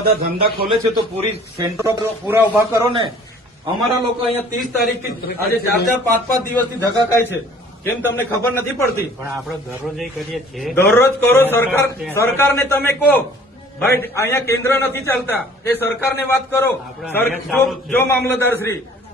બધા ધંધા ખોલે છે તો પૂરી સેન્ટરો પૂરા ઉભા કરો ને અમારા લોકો અહીંયા ત્રીસ તારીખથી આજે ચાર ચાર પાંચ પાંચ દિવસથી ધકાકાય છે કેમ તમને ખબર નથી પડતી પણ આપણે દરરોજ કરીએ છીએ દરરોજ કરો સરકાર સરકારને તમે કહો ભાઈ અહીંયા કેન્દ્ર નથી ચાલતા એ સરકારને વાત કરો જો મામલતદાર શ્રી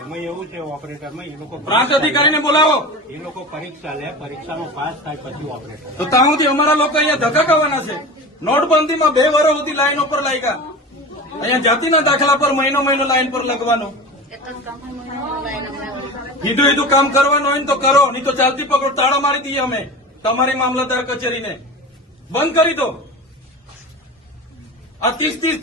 એમાં એવું છે ઓપરેટરમાં એ લોકો પ્રાંત અધિકારીને બોલાવો એ લોકો પરીક્ષા લે પરીક્ષાનો પાસ થાય પછી ઓપરેટર તો ત્યાં સુધી અમારા લોકો અહીંયા ધક્કા ખાવાના છે નોટબંધીમાં બે વર્ષ સુધી લાઈન ઉપર લાગ્યા અહીંયા જાતિના દાખલા પર મહિનો મહિનો લાઈન પર લગવાનો સીધું સીધું કામ કરવાનું હોય ને તો કરો નહીં તો ચાલતી પકડો તાળા મારી દઈએ અમે તમારી મામલતદાર કચેરીને બંધ કરી દો આ ત્રીસ ત્રીસ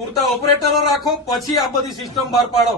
પૂરતા ઓપરેટરો રાખો પછી આ બધી સિસ્ટમ બહાર પાડો